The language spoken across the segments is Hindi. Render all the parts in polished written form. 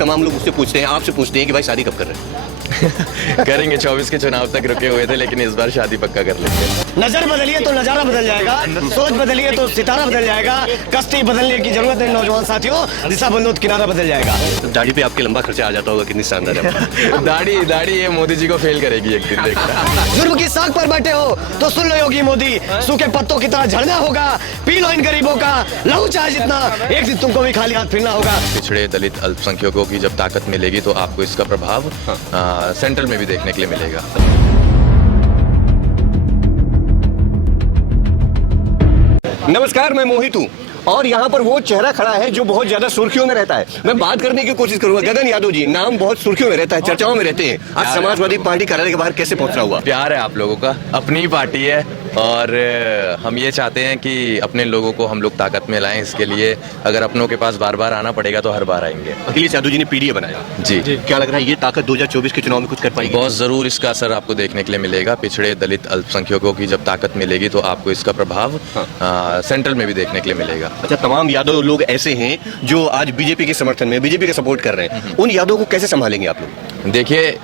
तमाम लोग मुझसे पूछते हैं, आपसे पूछते हैं कि भाई शादी कब कर रहे हैं? करेंगे। 24 के चुनाव तक रुके हुए थे, लेकिन इस बार शादी पक्का कर लेंगे। नजर बदलिए तो नजारा बदल जाएगा, सोच बदलिए तो सितारा बदल जाएगा। कष्ट बदलने की जरूरत है नौजवान साथियों, दिशा बंदो तो किनारा बदल जाएगा। दाढ़ी पे आपके लंबा खर्चा आ जाता होगा, कितनी शानदार है। दाढ़ी ये मोदी जी को फेल करेगी एक दिन, देखना। जुर्म की साख पर बैठे हो तो सुन लो योगी मोदी, सूखे पत्तों की तरह झड़ना होगा। पी लो इन गरीबों का लहू चाहे जितना, एक दिन तुमको भी खाली हाथ फिरना होगा। पिछड़े दलित अल्पसंख्यकों की जब ताकत मिलेगी तो आपको इसका प्रभाव सेंट्रल में भी देखने के लिए मिलेगा। नमस्कार, मैं मोहित हूँ और यहाँ पर वो चेहरा खड़ा है जो बहुत ज्यादा सुर्खियों में रहता है। मैं बात करने की कोशिश करूंगा। गगन यादव जी, नाम बहुत सुर्खियों में रहता है, चर्चाओं में रहते हैं। आज समाजवादी पार्टी कार्यालय के बाहर कैसे पहुंचना हुआ? प्यार है आप लोगों का, अपनी ही पार्टी है और हम ये चाहते हैं कि अपने लोगों को हम लोग ताकत में लाएं। इसके लिए अगर अपनों के पास बार बार आना पड़ेगा तो हर बार आएंगे। अखिलेश यादव जी ने पीडीए बनाया जी। क्या लग रहा है ये ताकत 2024 के चुनाव में कुछ कर पाएगी? बहुत जरूर इसका असर आपको देखने के लिए मिलेगा। पिछड़े दलित अल्पसंख्यकों की जब ताकत मिलेगी तो आपको इसका प्रभाव सेंट्रल में भी देखने के लिए मिलेगा। अच्छा, तमाम यादव लोग ऐसे हैं जो आज बीजेपी के समर्थन में, बीजेपी का सपोर्ट कर रहे हैं, उन यादव को कैसे संभालेंगे आप लोग? देखिए,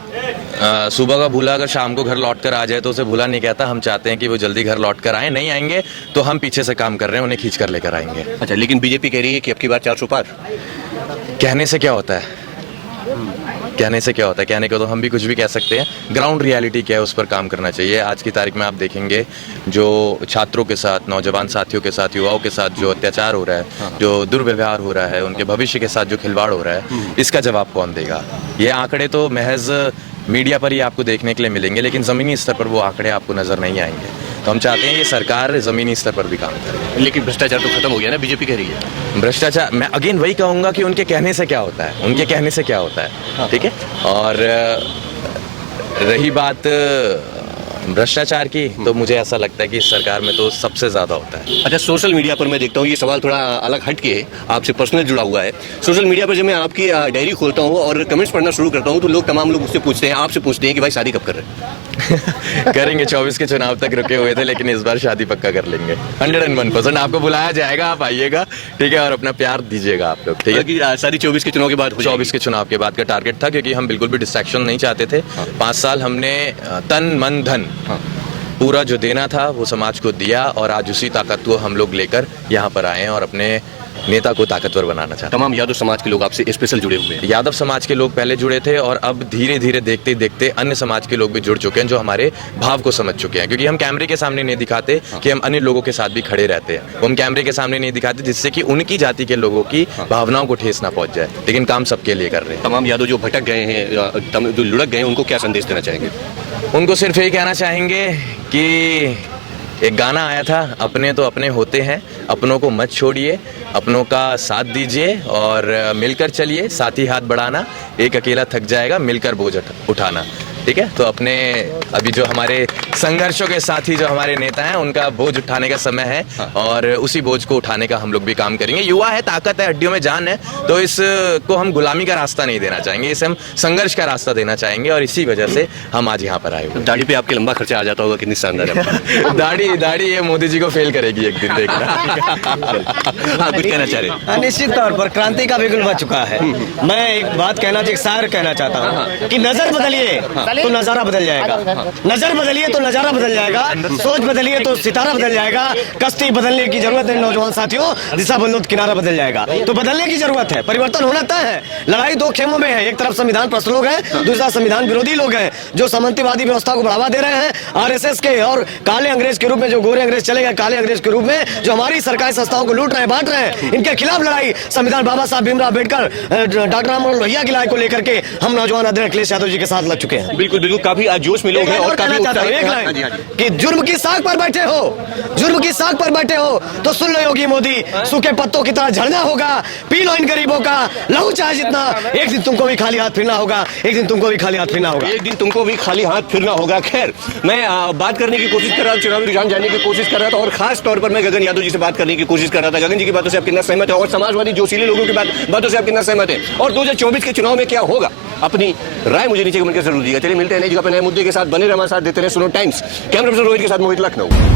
सुबह का भूला अगर शाम को घर लौट कर आ जाए तो उसे भूला नहीं कहता। हम चाहते हैं कि वो जल्दी घर लौट कर आए। नहीं आएंगे तो हम पीछे से काम कर रहे हैं, उन्हें खींच कर लेकर आएंगे। अच्छा, लेकिन बीजेपी कह रही है कि अब की बार 400 पार। कहने से क्या होता है, कहने से क्या होता है? कहने को तो हम भी कुछ भी कह सकते हैं। ग्राउंड रियलिटी क्या है उस पर काम करना चाहिए। आज की तारीख में आप देखेंगे जो छात्रों के साथ, नौजवान साथियों के साथ, युवाओं के साथ जो अत्याचार हो रहा है, जो दुर्व्यवहार हो रहा है, उनके भविष्य के साथ जो खिलवाड़ हो रहा है, इसका जवाब कौन देगा? ये आंकड़े तो महज मीडिया पर ही आपको देखने के लिए मिलेंगे, लेकिन ज़मीनी स्तर पर वो आंकड़े आपको नजर नहीं आएंगे। तो हम चाहते हैं ये सरकार ज़मीनी स्तर पर भी काम करे। लेकिन भ्रष्टाचार तो खत्म हो गया ना, बीजेपी कह रही है। भ्रष्टाचार, मैं अगेन वही कहूँगा कि उनके कहने से क्या होता है, उनके कहने से क्या होता है, ठीक है। और रही बात भ्रष्टाचार की, तो मुझे ऐसा लगता है कि इस सरकार में तो सबसे ज़्यादा होता है। अच्छा, सोशल मीडिया पर मैं देखता हूँ, ये सवाल थोड़ा अलग हट के आपसे पर्सनल जुड़ा हुआ है। सोशल मीडिया पर जब मैं आपकी डायरी खोलता हूँ और कमेंट्स पढ़ना शुरू करता हूँ तो तमाम लोग मुझसे पूछते हैं, आपसे पूछते हैं कि भाई शादी कब कर रहे हैं? करेंगे। 24 के चुनाव तक रुके हुए थे, लेकिन इस बार शादी पक्का कर लेंगे। 101% आपको बुलाया जाएगा, आप आइएगा, ठीक है, और अपना प्यार दीजिएगा आप लोग, ठीक है। शादी 24 के चुनाव के बाद? 24 के चुनाव के बाद का टारगेट था, क्योंकि हम बिल्कुल भी डिस्ट्रैक्शन नहीं चाहते थे। 5 साल हमने तन मन धन पूरा जो देना था वो समाज को दिया, और आज उसी ताकत को हम लोग लेकर यहाँ पर आए हैं और अपने नेता को ताकतवर बनाना चाहते हैं। तमाम यादव समाज के लोग आपसे स्पेशल जुड़े हुए हैं? यादव समाज के लोग पहले जुड़े थे और अब धीरे धीरे देखते देखते अन्य समाज के लोग भी जुड़ चुके हैं, जो हमारे भाव को समझ चुके हैं। क्योंकि हम कैमरे के सामने नहीं दिखाते कि हम अन्य लोगों के साथ भी खड़े रहते हैं, हम कैमरे के सामने नहीं दिखाते जिससे कि उनकी जाति के लोगों की भावनाओं को ठेस ना पहुंच जाए, लेकिन काम सबके लिए कर रहे हैं। तमाम यादव जो भटक गए हैं, जो लुढ़क गए हैं, उनको क्या संदेश देना चाहेंगे? उनको सिर्फ यही कहना चाहेंगे कि एक गाना आया था, अपने तो अपने होते हैं, अपनों को मत छोड़िए, अपनों का साथ दीजिए और मिलकर चलिए, साथी हाथ बढ़ाना, एक अकेला थक जाएगा, मिलकर बोझ उठाना, ठीक है। तो अपने अभी जो हमारे संघर्षों के साथी जो हमारे नेता हैं, उनका बोझ उठाने का समय है और उसी बोझ को उठाने का हम लोग भी काम करेंगे। युवा है, ताकत है, हड्डियों में जान है, तो इसको हम गुलामी का रास्ता नहीं देना चाहेंगे, इसे हम संघर्ष का रास्ता देना चाहेंगे, और इसी वजह से हम आज यहाँ पर आए हुए। दाढ़ी पे आपके लंबा खर्चा आ जाता होगा, कितनी शानदार है। दाढ़ी ये मोदी जी को फेल करेगी एक दिन, देखना। हाँ, कुछ कहना चाह रहे? निश्चित तौर पर क्रांति का बिगुल बच चुका है। मैं एक बात कहना, एक शायर कहना चाहता हूँ कि नजर बदलिए तो नजारा बदल जाएगा, नजर बदलिए तो नजारा बदल जाएगा, सोच बदलिए तो सितारा बदल जाएगा। कष्ट बदलने की जरूरत है नौजवान साथियों, दिशा बंदो तो किनारा बदल जाएगा। तो बदलने की जरूरत है, परिवर्तन होना तय है। लड़ाई दो खेमों में है, एक तरफ संविधान प्रस्त लोग हैं, दूसरा संविधान विरोधी लोग हैं जो सामंतवादी व्यवस्था को बढ़ावा दे रहे हैं। आरएसएस के और काले अंग्रेज के रूप में, जो गोरे अंग्रेज चले गए, काले अंग्रेज के रूप में जो हमारी सरकारी संस्थाओं को लूट रहे हैं, बांट रहे हैं, इनके खिलाफ लड़ाई संविधान बाबा साहब भीमराव अम्बेडकर, डॉक्टर राममनोहर लोहिया की लड़ाई को लेकर के हम नौजवान अध्यक्ष अखिलेश यादव जी के साथ लग चुके हैं। बिल्कुल बिल्कुल, काफी जोश में लोग हैं और काफी कि जुर्म की साख पर बैठे हो, जुर्म की साख पर बैठे हो तो सुन लो योगी मोदी, सूखे पत्तों की तरह झड़ना होगा। पी लो इन गरीबों का लहू चाहे जितना, एक दिन तुमको भी खाली हाथ फिरना होगा, एक दिन तुमको भी खाली हाथ फिरना होगा, एक दिन तुमको भी खाली हाथ फिरना होगा। खैर, मैं बात करने की कोशिश कर रहा था, चुनावी रुझान जानने की कोशिश कर रहा था, और खास तौर पर मैं गगन यादव जी से बात करने की कोशिश कर रहा था। गगन जी की बातों से आप कितना सहमत है और समाजवादी जोशीले लोगों की बातों से आप कितना सहमत है, और 2024 के चुनाव में क्या होगा? अपनी राय मुझे नीचे कमेंट कर जरूर दीजिएगा। चलिए मिलते हैं नई जगह पर नए मुद्दे के साथ, बने रहे हमारे साथ, देते रहे सुनो टाइम्स। कैमरा पर्सन रोहित के साथ मोहित, लखनऊ।